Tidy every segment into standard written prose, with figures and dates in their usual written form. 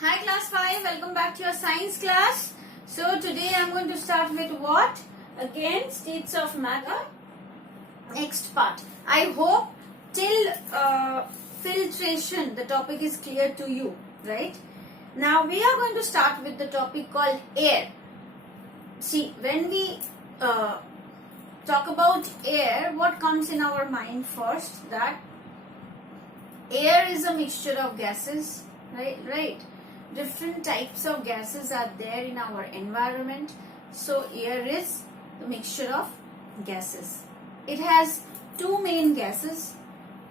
Hi class 5, welcome back to your science class. So today I am going to start with what? Again, states of matter. Next part. I hope till filtration the topic is clear to you, right? Now we are going to start with the topic called air. See, when we talk about air, what comes in our mind first? That air is a mixture of gases, right? Different types of gases are there in our environment. So air is the mixture of gases. It has two main gases,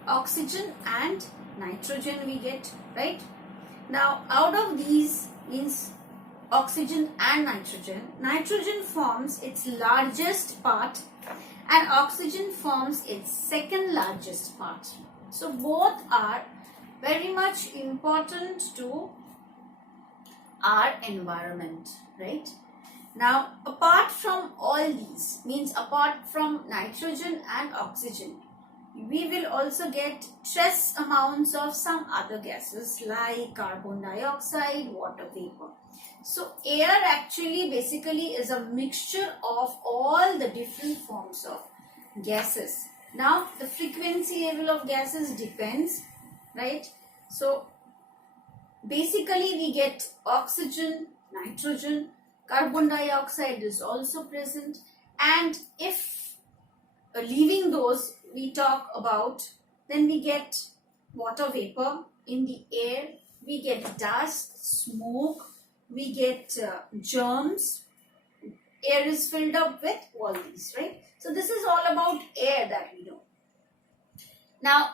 oxygen and nitrogen we get, right? Now out of these means oxygen and nitrogen. Nitrogen forms its largest part and oxygen forms its second largest part. So both are very much important to our environment, right? Now apart from all these, means apart from nitrogen and oxygen, we will also get trace amounts of some other gases like carbon dioxide, water vapor. So air actually basically is a mixture of all the different forms of gases. Now the frequency level of gases depends, right? So basically we get oxygen, nitrogen, carbon dioxide is also present, and if leaving those we talk about, then we get water vapor in the air, we get dust, smoke, we get germs. Air is filled up with all these, right? So this is all about air that we know. Now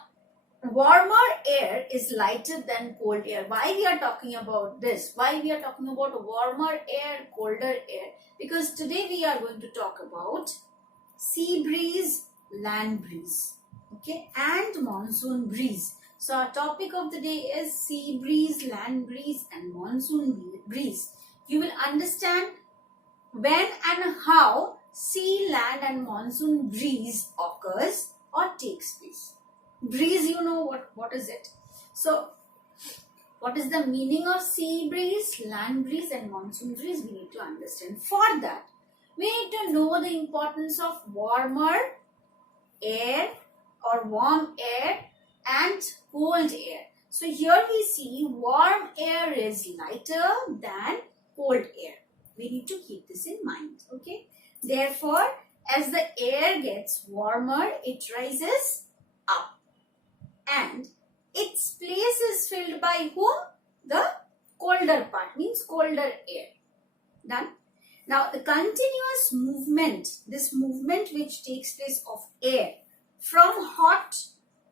warmer air is lighter than cold air. Why we are talking about this? Why we are talking about warmer air, colder air? Because today we are going to talk about sea breeze, land breeze, okay, and monsoon breeze. So our topic of the day is sea breeze, land breeze and monsoon breeze. You will understand when and how sea, land and monsoon breeze occurs or takes place. Breeze, you know what is it? So what is the meaning of sea breeze, land breeze and monsoon breeze? We need to understand. For that, we need to know the importance of warmer air or warm air and cold air. So here we see warm air is lighter than cold air. We need to keep this in mind, okay? Therefore, as the air gets warmer, it rises up and its place is filled by whom? The colder part, means colder air. Done. Now the continuous movement, this movement which takes place of air from hot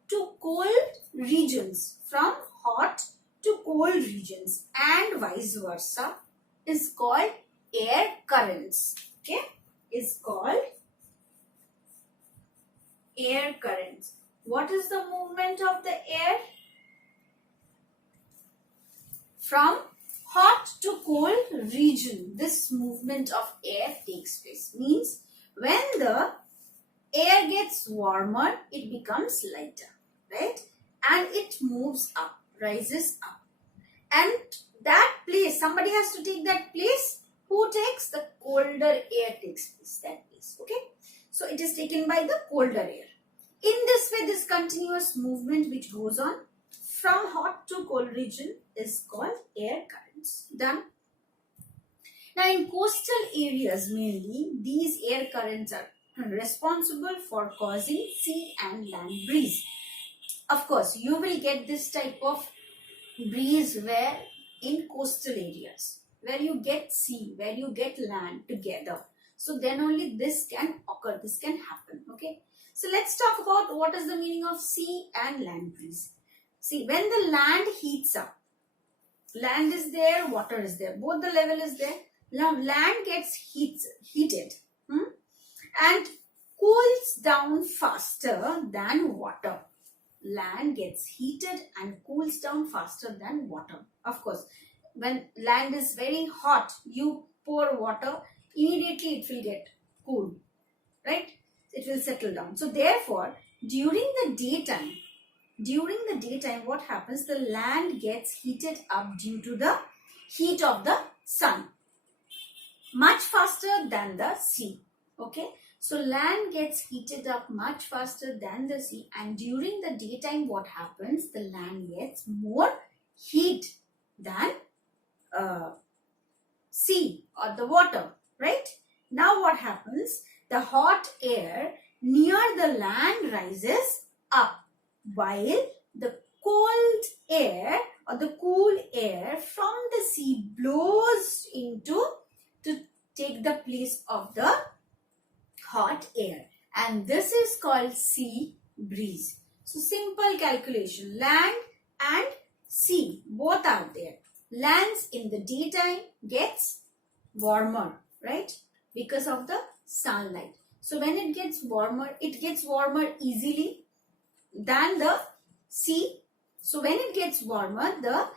to cold regions, from hot to cold regions and vice versa, is called air currents, okay? Is called air currents. What is the movement of the air? From hot to cold region, this movement of air takes place. Means when the air gets warmer, it becomes lighter, right? And it moves up, rises up. And that place, somebody has to take that place. Who takes? The colder air takes place, that place, okay? So it is taken by the colder air. In this way, this continuous movement which goes on from hot to cold region is called air currents. Done. Now in coastal areas mainly, these air currents are responsible for causing sea and land breeze. Of course, you will get this type of breeze where in coastal areas, where you get sea, where you get land together. So then only this can occur, this can happen, okay? So let's talk about what is the meaning of sea and land breeze. See, when the land heats up, land is there, water is there, both the level is there. Now land gets heated and cools down faster than water. Land gets heated and cools down faster than water. Of course, when land is very hot, you pour water, immediately it will get cool, right? It will settle down. So therefore, during the daytime, what happens? The land gets heated up due to the heat of the sun much faster than the sea. Okay, so land gets heated up much faster than the sea, and during the daytime what happens, the land gets more heat than sea or the water, right? Now what happens, the hot air near the land rises up, while the cold air or the cool air from the sea blows into to take the place of the hot air, and this is called sea breeze. So simple calculation, land and sea both are there. Lands in the daytime gets warmer, right, because of the sunlight. So when it gets warmer easily than the sea. So when it gets warmer, the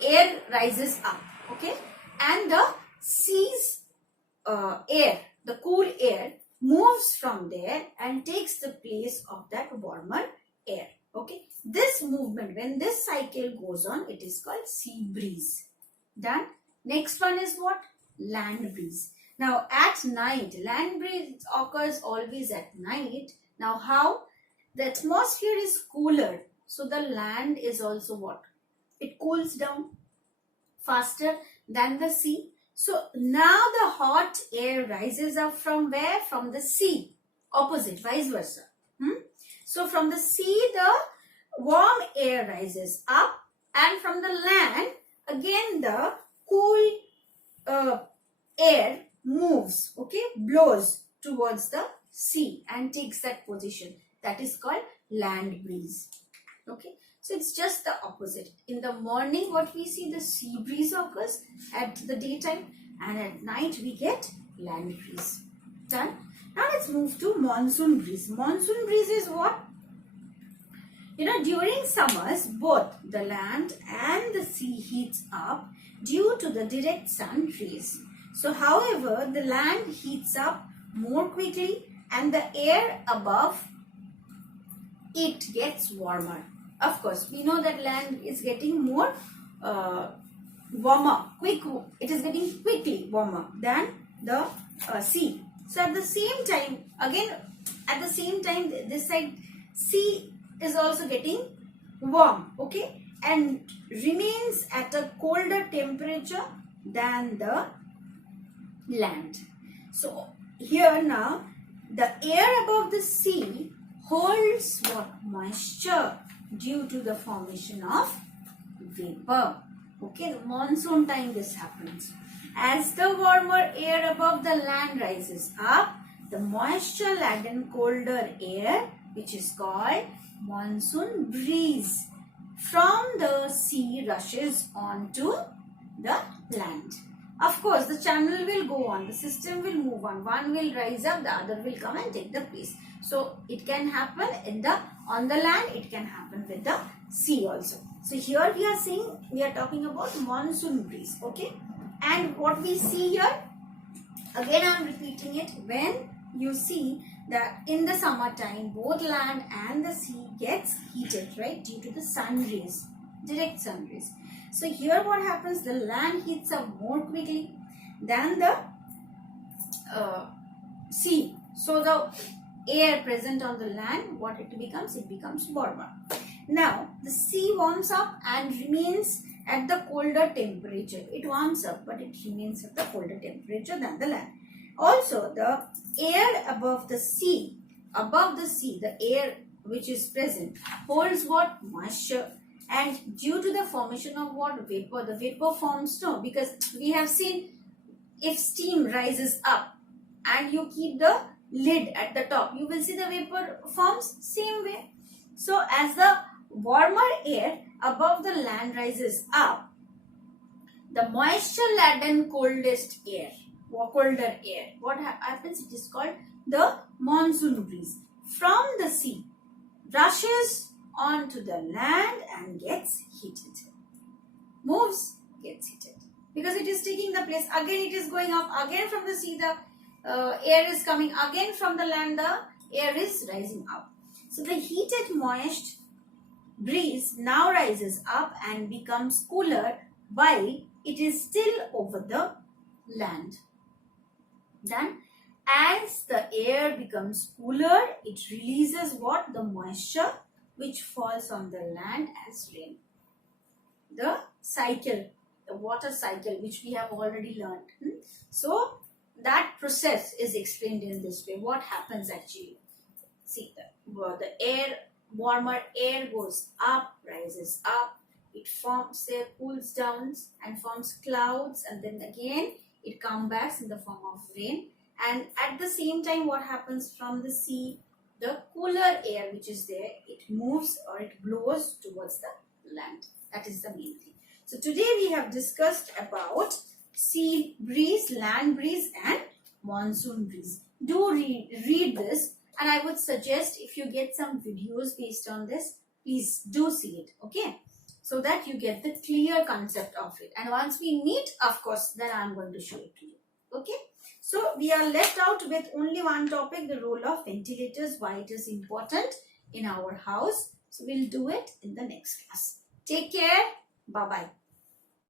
air rises up, okay, and the sea's air, the cool air, moves from there and takes the place of that warmer air. Okay, this movement, when this cycle goes on, it is called sea breeze. Done. Next one is what? Land breeze. Now at night, land breeze occurs always at night. Now how? The atmosphere is cooler, so the land is also what? It cools down faster than the sea. So now the hot air rises up from where? From the sea. Opposite, vice versa. So from the sea, the warm air rises up, and from the land, again the cool air moves, okay, blows towards the sea and takes that position. That is called land breeze. Okay, so it's just the opposite. In the morning, what we see, the sea breeze occurs at the daytime, and at night we get land breeze. Done. Now let's move to monsoon breeze. Monsoon breeze is what? During summers, both the land and the sea heats up due to the direct sun rays. So however, the land heats up more quickly and the air above it gets warmer. Of course, we know that land is getting more warmer. It is getting quickly warmer than the sea. So at the same time, this side sea is also getting warm, okay, and remains at a colder temperature than the land. So here now, the air above the sea holds what? Moisture due to the formation of vapor. Okay, the monsoon time this happens. As the warmer air above the land rises up, the moisture laden colder air, which is called monsoon breeze, from the sea rushes onto the land. Of course, the channel will go on, the system will move on. One will rise up, the other will come and take the place. So it can happen on the land, it can happen with the sea also. So here we are talking about monsoon breeze, okay? And what we see here, again I am repeating it, when you see that in the summertime, both land and the sea gets heated, right, due to the sun rays, direct sun rays. So here what happens, the land heats up more quickly than the sea. So the air present on the land, what it becomes? It becomes warmer. Now the sea warms up and remains at the colder temperature. It warms up, but it remains at the colder temperature than the land. Also, the air above the sea, the air which is present holds what? Moisture. And due to the formation of what? Vapor. The vapor forms, no, because we have seen if steam rises up and you keep the lid at the top, you will see the vapor forms same way. So as the warmer air above the land rises up, the moisture laden colder air, what happens? It is called the monsoon breeze from the sea rushes onto the land and gets heated. Gets heated. Because it is taking the place. Again it is going up. Again from the sea the air is coming. Again from the land the air is rising up. So the heated moist breeze now rises up and becomes cooler while it is still over the land. Then, as the air becomes cooler, it releases what? The moisture which falls on the land as rain. The cycle, the water cycle, which we have already learned. So, that process is explained in this way. What happens actually? See, the air, warmer air goes up, rises up, it forms there, cools down and forms clouds, and then again it comes back in the form of rain. And at the same time, what happens from the sea? The cooler air which is there, it moves or it blows towards the land. That is the main thing. So today we have discussed about sea breeze, land breeze and monsoon breeze. Do read this, and I would suggest if you get some videos based on this, please do see it, okay? So that you get the clear concept of it. And once we meet, of course, then I am going to show it to you, okay? So we are left out with only one topic, the role of ventilators, why it is important in our house. So we'll do it in the next class. Take care. Bye-bye.